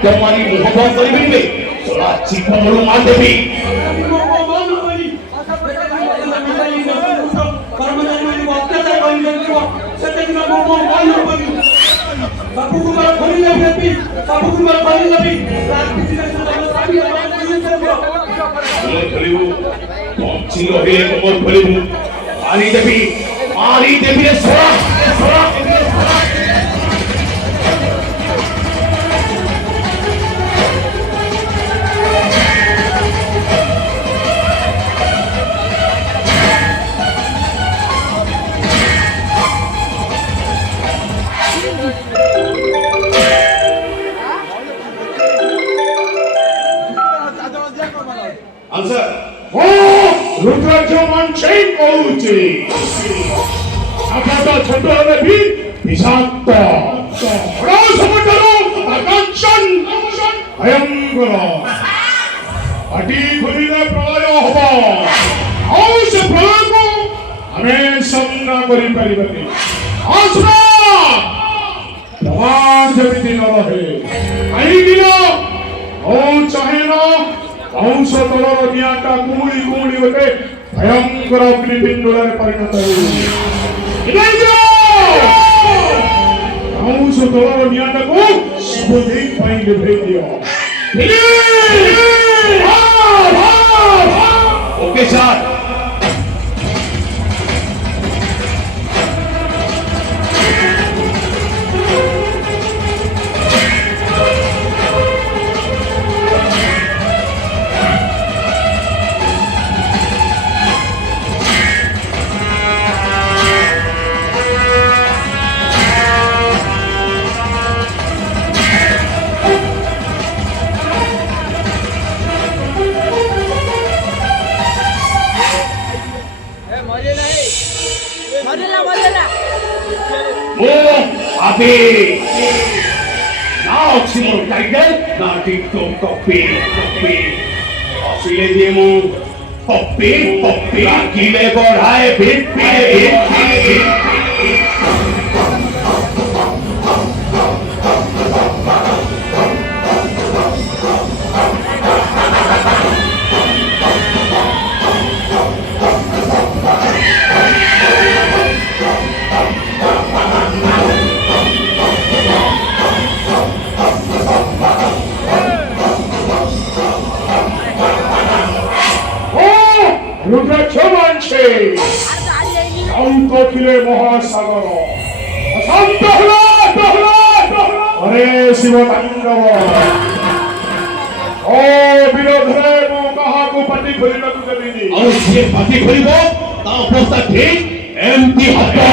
Kemari muhabbat beri solat cikgu belum ada bi. Mari devi solat. Answer. Oh, Rudrajo Manchain Ouchi. Apata Choto Nabi Bisakta. Rasamandalo Akanshan. Ayangara. Ati Khulina Pralayo Hoba. Aus Pralayo हमें संना करी परिबनी. आसना. तमाम जमीती न रहे. आई गिलो. ओ चाहे ना. अंश तलर नियाटा कुमुड़ी कुमुड़ी होते भयंकर अग्निपिंडोलरे परिणत हुई अंश तलर नियाटा को शिवदेव पाएंगे भेज दिया okay sir Api, now Simon Tiger, now TikTok copy. Afile demo, copy. Kile बढ़ाए bit. रुद्रक्षमांशे अंतखिले महासागर अशांत अरे शिव तांडव ओ विरोधरे मो कहा को पट्टी खोली न तुझे दीदी और ये पट्टी खोली वो ता अवस्था ठीक एमटी हत्या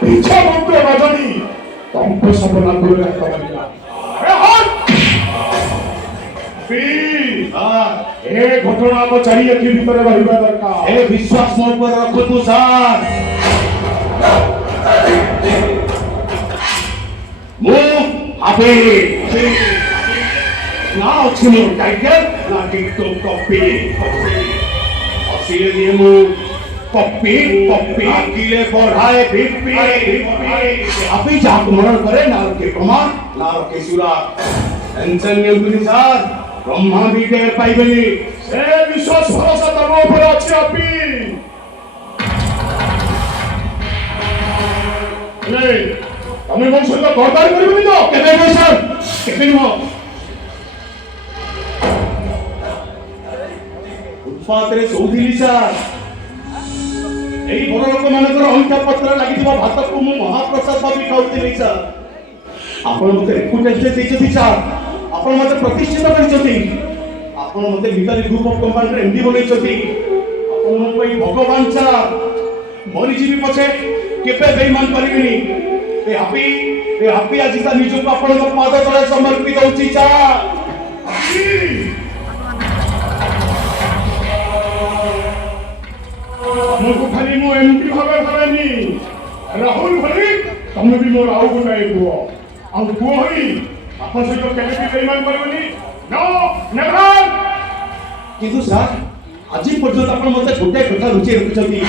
पीछे मुड़ते रजनी तुमको सब नंदू ने कहा अरे हट घटना तो चाहिए कि भीतर रहिबा दरकार ए विश्वास मोर पर रखो तू सर ମୁଁ ହାପି ନା ଅଛି ମୋ ଟାଇଟେଲ ନା ଟିକଟୋ କପି ଆସିଲେ দিয়ে ମୁଁ କପି ଆଗିଲେ ବଢାଏ ଭିପି ହାପି ଯାହାକୁ ମରଣ କରେ ନା ରଖେ ପ୍ରମାଣ ନା ରଖେ ସୁରା ଟେନସନ ନିଅନ୍ତୁନି ସାର୍ ବ୍ରହ୍ମା ବି ଟେର ପାଇବେନି ସେ ବିଶ୍ୱାସ ଭରସା ତମ ଉପରେ ଅଛି ହାପି। ହେଲେ ତମେ ମୋ ସହିତ ଗରଦାରି କରିବନି ତ? କେବେ ନୁହଁ ସାର୍ କେବେ ନୁହଁ ଉତ୍ପାତରେ ଶୋଉଥିଲି ସାର୍ ଏଇ ବଡ଼ ଲୋକମାନଙ୍କର ଅଇଁଠା ପତ୍ର ଲାଗିଥିବା ଭାତକୁ ମୁଁ ମହାପ୍ରସାଦ ଭାବି ଖାଉଥିଲି ସାର୍ ଆପଣ ମୋତେ ରେପୁଟେସନ ଦେଇଛନ୍ତି ସାର୍ ଆପଣ ମୋତେ ପ୍ରତିଷ୍ଠିତ କରିଛନ୍ତି ଆପଣ ମୋତେ ଭିକାରୀ ଗ୍ରୁପ ଅଫ କମ୍ପାନୀର ଏମଡି ବନେଇଛନ୍ତି ଆପଣ ମୋ ପାଇଁ ଭଗବାନ ସାର୍ ମରିଯିବି ପଛେ କେବେ ବେଇମାନ କରିବିନି ଏ ହାପି ଆଜି ତା ନିଜକୁ ଆପଣଙ୍କ ପାଦ ତଳେ ସମର୍ପିତ ହେଉଛି ସାର୍ ତମକୁ ଖାଲି ମୁଁ ଏମପି ଭାବେ ଭାବେନି ରାହୁଲ ଭଳି ତମେ ବି ମୋର ଆଉ ଗୋଟାଏ ପୁଅ ଆଉ ପୁଅ ହୋଇ ଆପଣ ସହିତ କେବେ ବି ବେଇମାନ କରିବନି। No never. କିନ୍ତୁ ସାର୍ ଆଜି ପର୍ଯ୍ୟନ୍ତ ଆପଣ ମୋତେ ଗୋଟାଏ କଥା ଲୁଚେଇ ରଖିଛନ୍ତି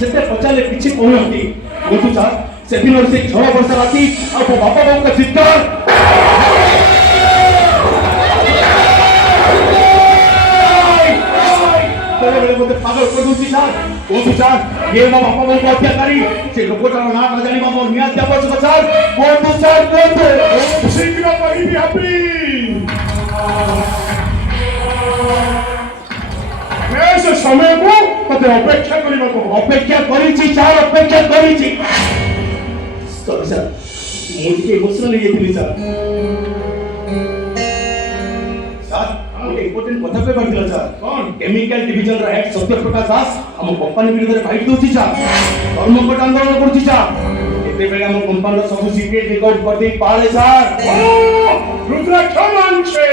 ଯେତେ ପଚାରିଲେ କିଛି କହୁନାହାନ୍ତି କିନ୍ତୁ ସାର୍ ସେଦିନ ସେ 6 ବର୍ଷ ରାତି ଆଉ ମୋ ବାପା ବୋଉଙ୍କ ଚିତ୍କାର ବେଳେବେଳେ ମୋତେ ପାଗଳ କରିଦେଉଛି ସାର୍ କୁହନ୍ତୁ ସାର୍ ଇଏ ମୋ ବାପା ବୋଉଙ୍କ ହତ୍ୟାକାରୀ ସେ ଲୋକଟାର ନାଁ ନ ଜାଣିବା ମୋର ନିହାତି ଆବଶ୍ୟକ ସାର୍ କୁହନ୍ତୁ ସାର୍ କୁହନ୍ତୁ ଶୀଘ୍ର କହିବି ହାପି ସେ ସମୟକୁ ତତେ ଅପେକ୍ଷା କରିବାକୁ ଅପେକ୍ଷା କରିଛି ସାର୍ ଅପେକ୍ଷା କରିଛି ସରି ସାର୍ ମୁଁ ଟିକେ ଇମୋସନାଲ ହେଇଯାଇଥିଲି ସାର୍ ସାର୍ ଗୋଟେ ଇମ୍ପୋର୍ଟାଣ୍ଟ କଥା କହିବାର ଥିଲା ସାର୍ କ'ଣ? କେମିକାଲ ଡିଭିଜନର ହେଡ୍ ସତ୍ୟପ୍ରକାଶ ଦାସ ଆମ କମ୍ପାନୀ ବିରୁଦ୍ଧରେ ଫାଇଟ୍ ଦେଉଛି ସାର୍ ଧର୍ମଘଟ ଆନ୍ଦୋଳନ କରୁଛି ସାର୍ କେତେବେଳେ ଆମ କମ୍ପାନୀର ସବୁ ସିକ୍ରେଟ ରେକର୍ଡ କରିଦେଇ ପାରେ ସାର୍ ରୁଦ୍ରାକ୍ଷ ମାଂସେ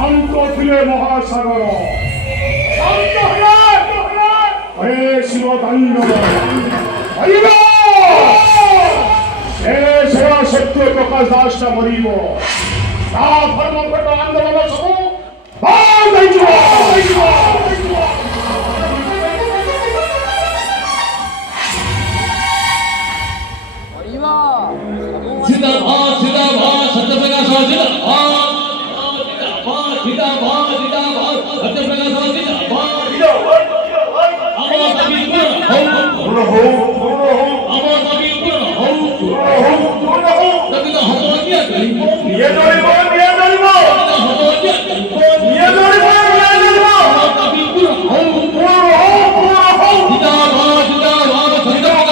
শান্ত ଥିଲେ মহাসাগর শান্ত হলে হয়ে শিব তাণ্ডব হইব সেরা সত্য প্রকাশ দাসটা মরিব তা ধর্মঘট আন্দোলন সবু বন্ধ হইଯିବ जिंदाबाद जिंदाबाद सत्यप्रकाश जिंदाबाद जिंदाबाद जिंदाबाद सत्यप्रकाश जिंदाबाद आवाज अभी पूर्ण हो आवाज अभी पूर्ण हो तभी तो हम आगे ये जोड़िबो अभी पूर्ण हो जिंदाबाद जिंदाबाद सत्यप्रकाश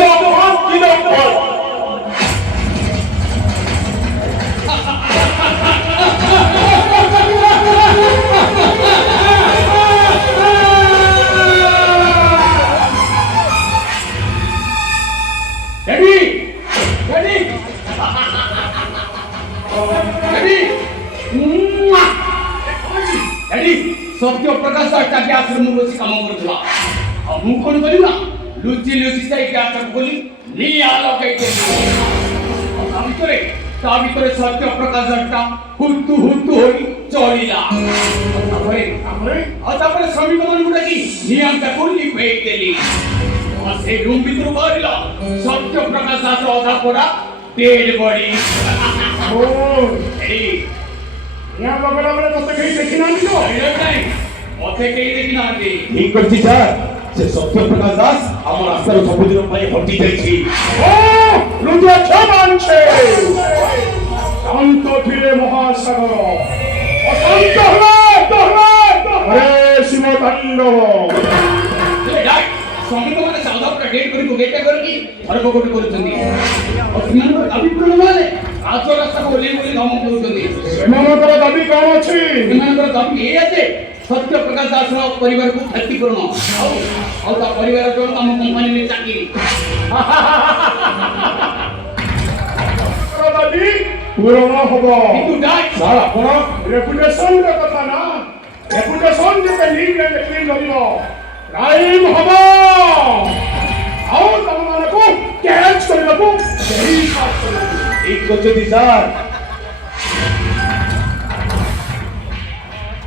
जिंदाबाद सत्य प्रकाश ग्यास बस कम करूला मु कौन करा लुचि लुचि जाए ग्यास खोली निया लगे सत्य प्रकाश हुतु हुतु हो चलिला श्रमिक मान डाकी नियम लिखेदेली से रूम भर बाहर सत्य प्रकाश दास अधा पोड़ा डेड बॉडी यहाँ लगला बेले तते कहीं देखि नानी तो मते कहीं देखि नानी ठीक करछि सर से सत्य प्रकाश दास हमर रास्तार सबुदिन पई हटि जाइछि ओ रुद्राक्ष मांछे शांत थिले महासागर अशांत हले अरे शिव तांडव स्वामी को माने सावधान का डेट करी गेट करकी हर को करूछंती और सिमान अभिप्राय माने आज रास्ता को ले बोली काम करूछंती सेमानकर दाबी कोन अछि सेमानकर दाबी ए अछि सत्य प्रकाश दास रो परिवार को क्षतिपूर्ण और ता परिवार को हम कंपनी में चाकरी दाबी पूर्ण होबो किंतु डाक सर आपण रेपुटेशन रे कथा ना रेपुटेशन जे लिंक ले क्लीन करियो କ୍ରାଇମ ହବ ଆଉ ତମମାନଙ୍କୁ କ୍ୟାଚ୍ କରିବାକୁ କେହି ସାହସ କରିବେନି। ଠିକ କରିଛନ୍ତି ସାର୍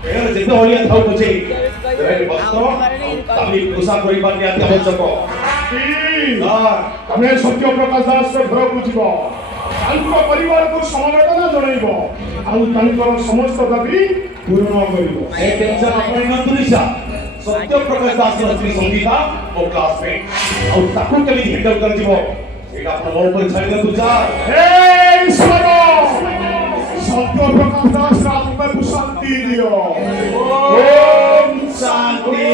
ଏହାର ଯେତେ ଅଳିଆ ଥାଉ ପଛେ ବସ୍ତ୍ର ତାଲି ପୋଷା କରିବା ନିହାତି ଆବଶ୍ୟକ ସାର୍ ତମେ ସତ୍ୟ ପ୍ରକାଶ ଦାସଙ୍କ ଘରକୁ ଯିବ ତାଙ୍କ ପରିବାରକୁ ସମବେଦନା ଜଣାଇବ ଆଉ ତାଙ୍କର ସମସ୍ତ ଦାବି ପୂରଣ କରିବ। ଏ ଟେନସନ ଆପଣ ନିଅନ୍ତୁନି ସାର୍ ସତ୍ୟ ପ୍ରକାଶ ଦାସର ସ୍ତ୍ରୀ ସଙ୍ଗୀତା ମୋ କ୍ଲାସମେଟ୍ ଆଉ ତାକୁ କେମିତି ହ୍ୟାଣ୍ଡଲ କରାଯିବ ସେଇଟା ଆପଣ ମୋ ଉପରେ ଛାଡ଼ି ଦିଅନ୍ତୁ ସାର୍ ହେ ଈଶ୍ୱର ସତ୍ୟ ପ୍ରକାଶ ଦାସର ଆତ୍ମାକୁ ଶାନ୍ତି ଦିଅ। ଓମ୍ ଶାନ୍ତି